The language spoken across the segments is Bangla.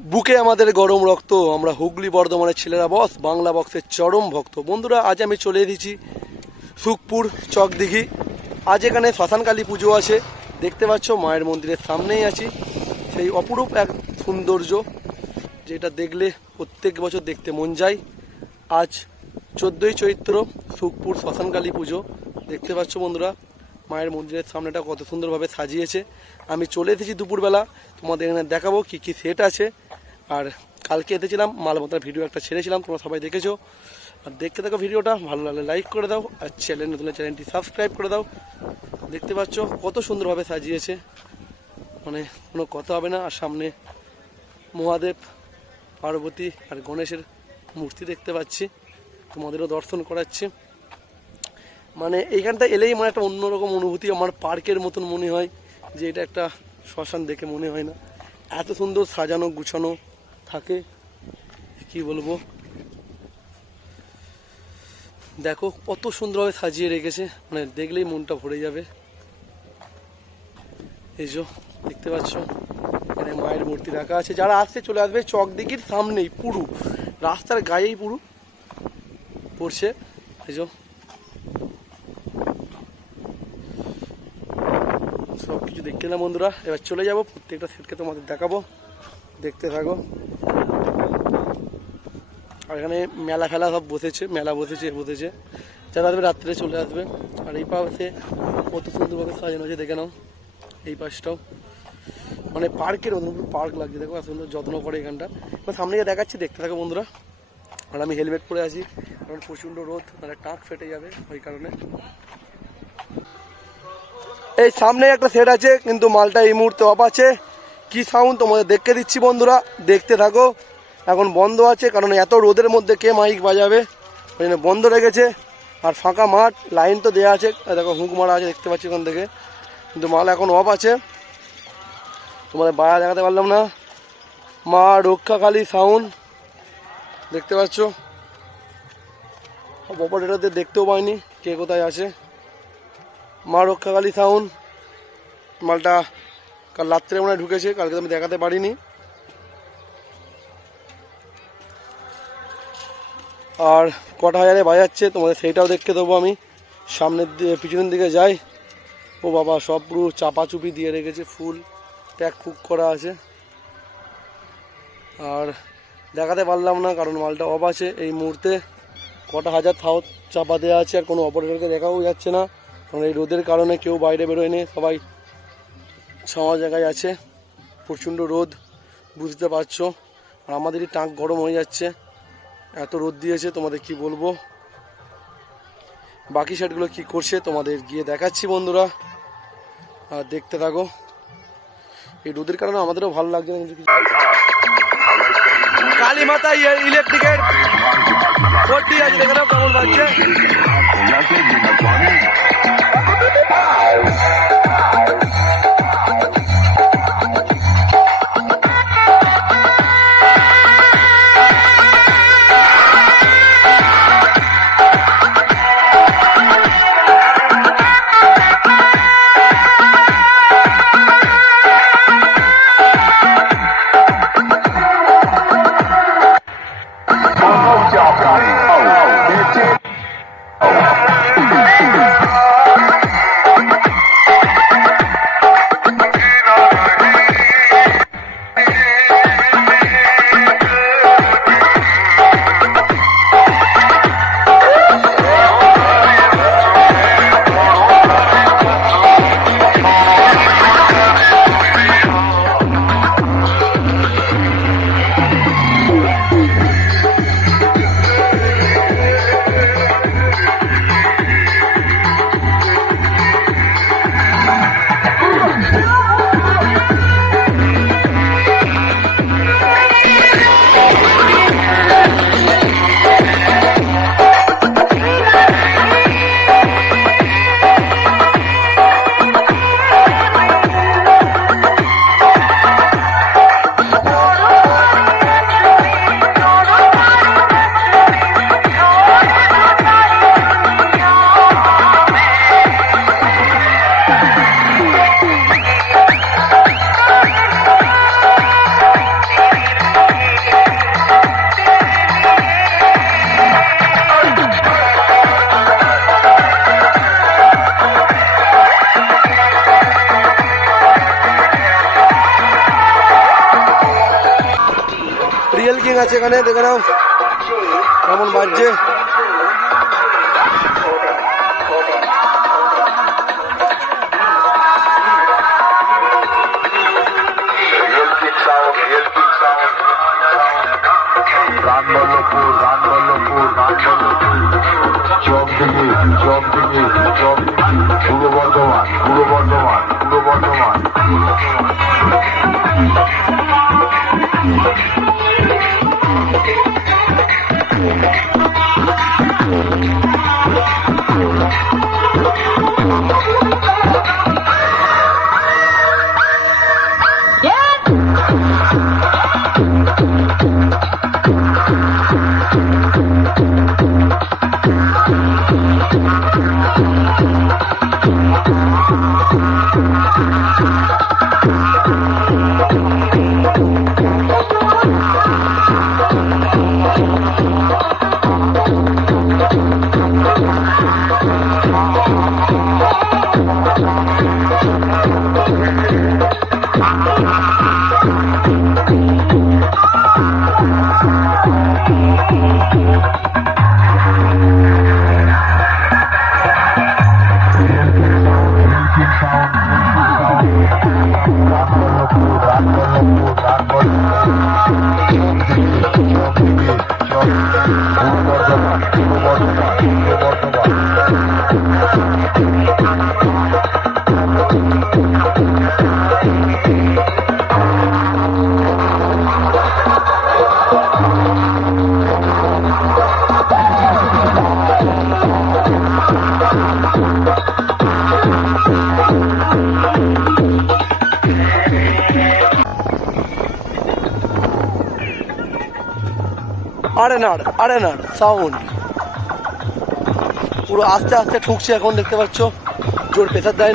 বুকে আমাদের গরম রক্ত, আমরা হুগলি বর্ধমানের ছেলেরা বস, বাংলা বক্সের চরম ভক্ত। বন্ধুরা, আজ আমি চলে এসেছি সুখপুর চকদিঘি। আজ এখানে শ্মশানকালী পুজো আছে। দেখতে পাচ্ছ, মায়ের মন্দিরের সামনেই আছি। সেই অপরূপ এক সৌন্দর্য, যেটা দেখলে প্রত্যেক বছর দেখতে মন যায়। আজ চোদ্দোই চৈত্র, সুখপুর শ্মশানকালী পুজো। দেখতে পাচ্ছ বন্ধুরা মায়ের মন্দিরের সামনেটা কত সুন্দরভাবে সাজিয়েছে। আমি চলে এসেছি দুপুরবেলা, তোমাদের এখানে দেখাবো কী কী সেট আছে। আর কালকে এসেছিলাম মালমতার ভিডিও একটা ছেড়েছিলাম, তোমরা সবাই দেখেছ। আর দেখতে থাকো ভিডিওটা ভালো লাগলে লাইক করে দাও, আর চ্যানেল নতুন চ্যানেলটি সাবস্ক্রাইব করে দাও। দেখতে পাচ্ছ কত সুন্দরভাবে সাজিয়েছে। মানে কোনো কথা হবে না, আর সামনে মহাদেব, পার্বতী আর গণেশের মূর্তি দেখতে পাচ্ছি। তোমাদেরও দর্শন করাচ্ছি। মানে এইখানটা এলেই মানে একটা অন্যরকম অনুভূতি আমার পার্কের মতন মনে হয়, যে এটা একটা শ্মশান দেখে মনে হয় না। এত সুন্দর সাজানো গুছানো থাকে, কি বলব? দেখো, কত সুন্দরভাবে সাজিয়ে রেখেছে মানে দেখলেই মনটা ভরে যাবে। এই যে, দেখতে পাচ্ছ, এখানে মায়ের মূর্তি রাখা আছে। যারা আসছে, চলে আসবে চক দিঘির সামনেই, পুরু। রাস্তার গায়েই পুরু পড়ছে। এই যে সব কিছু দেখতে না বন্ধুরা, এবার চলে যাব। প্রত্যেকটা সেটকে তোমাদের দেখাবো। দেখতে থাকো। আর এখানে মেলা ফেলা সব বসেছে, মেলা বসেছে বসেছে। যারা আসবে রাত্রে চলে আসবে। আর এই পাশে কত সুন্দরভাবে সাজানো আছে দেখে নাও। এই পাশটাও। মানে পার্কের মতন পার্ক লাগছে, দেখো সুন্দর যত্ন করে এখানটা। এবার সামনে গিয়ে দেখাচ্ছি, দেখতে থাকো বন্ধুরা। আর আমি হেলমেট পরে আছি, কারণ প্রচণ্ড রোদ মানে টাক ফেটে যাবে ওই কারণে। এই সামনে একটা সেট আছে, কিন্তু মালটা এই মুহূর্তে অফ আছে। কি সাউন্ড তোমাদের দেখতে দিচ্ছি বন্ধুরা, দেখতে থাকো। এখন বন্ধ আছে, কারণ এত রোদের মধ্যে কে মাইক বাজাবে? ওই জন্য বন্ধ রেখেছে। আর ফাঁকা মাঠ লাইন তো দেওয়া আছে। দেখো, হুঁক মারা আছে, দেখতে পাচ্ছি ওখান থেকে। কিন্তু মাল এখন অফ আছে। তোমাদের বায়া দেখাতে পারলাম না। মা রক্ষাকালী সাউন্ড দেখতে পাচ্ছ? অপারেটারদের দেখতেও পাইনি, কে কোথায় আছে। মা রক্ষাকালী সাউন্ড মালটা কাল রাত্রে মনে ঢুকেছে, কালকে আমি দেখাতে পারিনি। আর কটা হাজারে বাজাচ্ছে, তোমাদের সেইটাও দেখতে দেবো আমি। সামনের দিকে পিছনের দিকে যাই। ও বাবা, সব পুরো চাপাচুপি দিয়ে রেখেছে, ফুল প্যাক ফুক করা আছে। আর দেখাতে পারলাম না, কারণ মালটা অফ আছে এই মুহূর্তে। কটা হাজার থাও চাপা দেওয়া আছে, আর কোনো অপারেটরকে দেখাও যাচ্ছে না। কারণ এই রোদের কারণে কেউ বাইরে বেরোয়নি, সবাই ছাওয়া জায়গায় আছে। প্রচণ্ড রোদ, বুঝতে পারছ? আর আমাদেরই টাঁক গরম হয়ে যাচ্ছে। এত রোদ দিয়েছে, তোমাদের কি বলব? বাকি শার্টগুলো কি করছে, তোমাদের গিয়ে দেখাচ্ছি বন্ধুরা। আর দেখতে থাকো। এই রোদের কারণে আমাদেরও ভালো লাগছে না কালী মাতা ইয়ে- ইলেকট্রিকের ভর্তি আছে দেখো কেমন বাজছে আছে এখানে দেখে নাও। কেমন বাজছে। আরে না আরে না সাউন্ড পুরো আস্তে আস্তে ঠুকছে এখন, দেখতে পাচ্ছ? জোর পেশার দেয়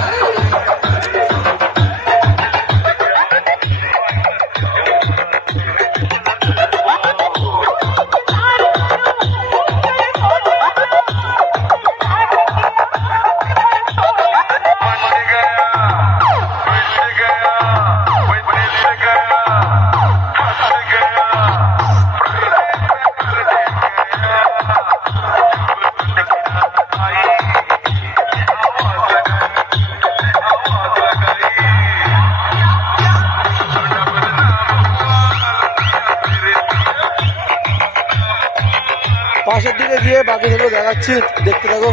পাশের দিকে গিয়ে বাকি সেগুলো দেখাচ্ছি। দেখতে থাকো।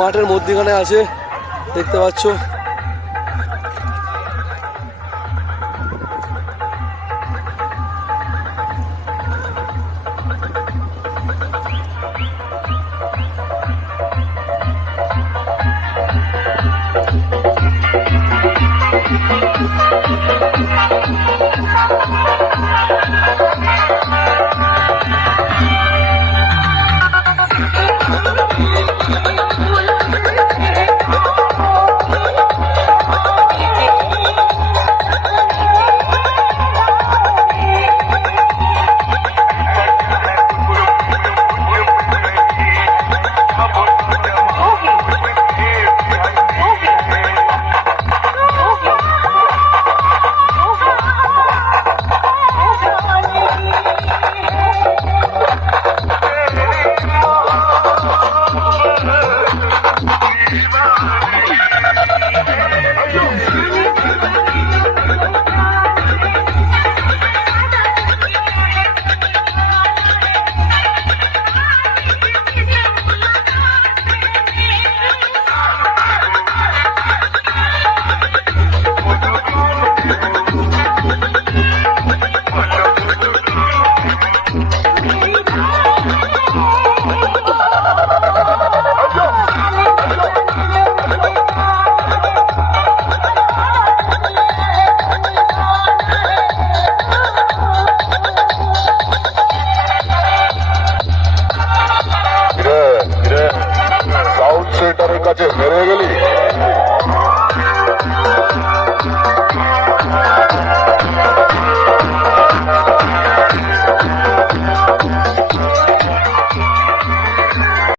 মাঠের মধ্যিখানে আছে দেখতে পাচ্ছ।